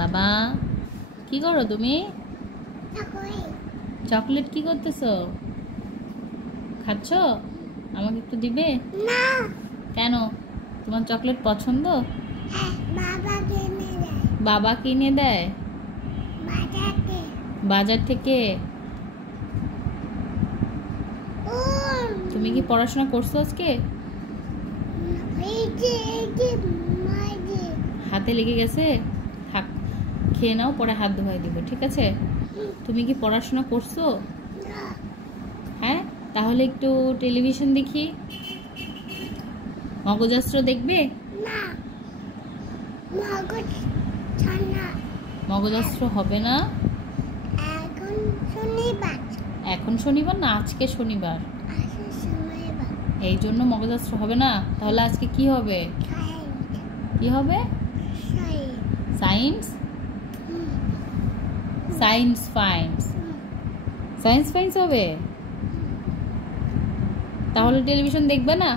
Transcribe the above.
বাবা কি করো তুমি? চকলেট কি করতেছো? খাচ্ছ? আমাকে একটু দিবে? না। কেন? তোমার চকলেট পছন্দ? বাবা কিনে দেয়। বাবা কিনে দেয় বাজারে। বাজার থেকে? তুমি কি পড়াশোনা করছো আজকে? হাতে লেগে গেছে? থাক, খেয়ে নাও, পরে হাত ধোয়াই দিব, ঠিক আছে? তুমি কি পড়াশোনা করছো? হ্যাঁ, তাহলে একটু টেলিভিশন দেখি। মগজাস্ত্র দেখবে? না, মগজ ছানা। মগজাস্ত্র হবে না। এখন শনিবার। এখন শনিবার না, আজকে শনিবার, আজকে শনিবার। এই জন্য মগজাস্ত্র হবে না। তাহলে আজকে কি হবে? কি হবে? সায়েন্স। সায়েন্স ফাইন্স। সায়েন্স ফাইন্স হবে। তাহলে টেলিভিশন দেখবে না?